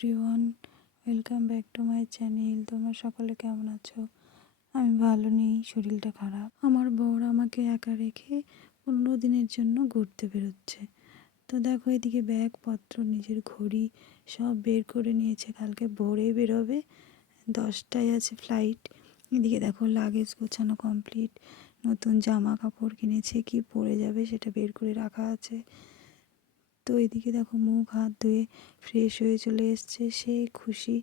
Everyone, welcome back to my channel. তোমরা সকলে কেমন আছো? আমি ভালো নেই, শরীরটা খারাপ। আমার বর আমাকে একা রেখে 15 দিনের জন্য ঘুরতে বেরোচ্ছে। তো দেখো, এদিকে ব্যাগপত্র, নিজের ঘড়ি সব বের করে নিয়েছে। কালকে ভোরে বেরোবে, 10টায় আছে ফ্লাইট। এদিকে দেখো, লাগেজ গোছানো কমপ্লিট। নতুন জামা কাপড় কিনেছে, কি পরে যাবে সেটা বের করে রাখা আছে। তো এদিকে দেখো, মুখ হাত ধুয়ে ফ্রেশ হয়ে চলে এসছে। সে খুশি,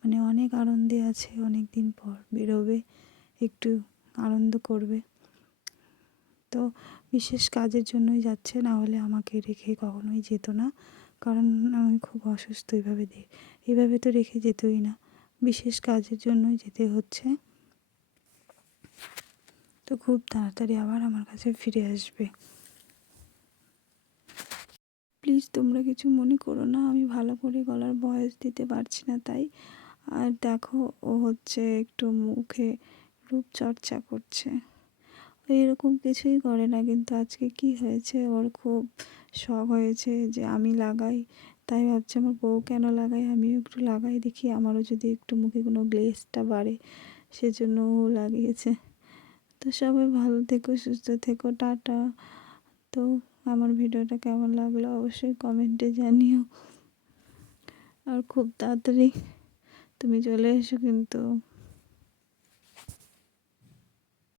মানে অনেক আনন্দে আছে। অনেক দিন পর বেরোবে, একটু আনন্দ করবে। তো বিশেষ কাজের জন্যই যাচ্ছে, না হলে আমাকে রেখে কখনোই যেত না। কারণ আমি খুব অসুস্থ, এইভাবে তো রেখে যেতই না। বিশেষ কাজের জন্যই যেতে হচ্ছে। তো খুব তাড়াতাড়ি আবার আমার কাছে ফিরে আসবে। প্লিজ তোমরা কিছু মনে করো না, আমি ভালো করে গলার ভয়েস দিতে পারছি না তাই। আর দেখো, ও হচ্ছে একটু মুখে রূপচর্চা করছে। ও এরকম কিছুই করে না, কিন্তু আজকে কি হয়েছে, ওর খুব শখ হয়েছে যে আমি লাগাই। তাই ভাবছি আমার বউ কেন লাগাই, আমিও একটু লাগাই, দেখি আমারও যদি একটু মুখে কোনো গ্লেজটা বাড়ে। সেজন্য ও লাগিয়েছে। তো সবাই ভালো থেকো, সুস্থ থেকো, টাটা। তো আমার ভিডিওটা কেমন লাগলো অবশ্যই কমেন্টে জানিও। আর খুব তাড়াতাড়ি তুমি চলে এসো কিন্তু।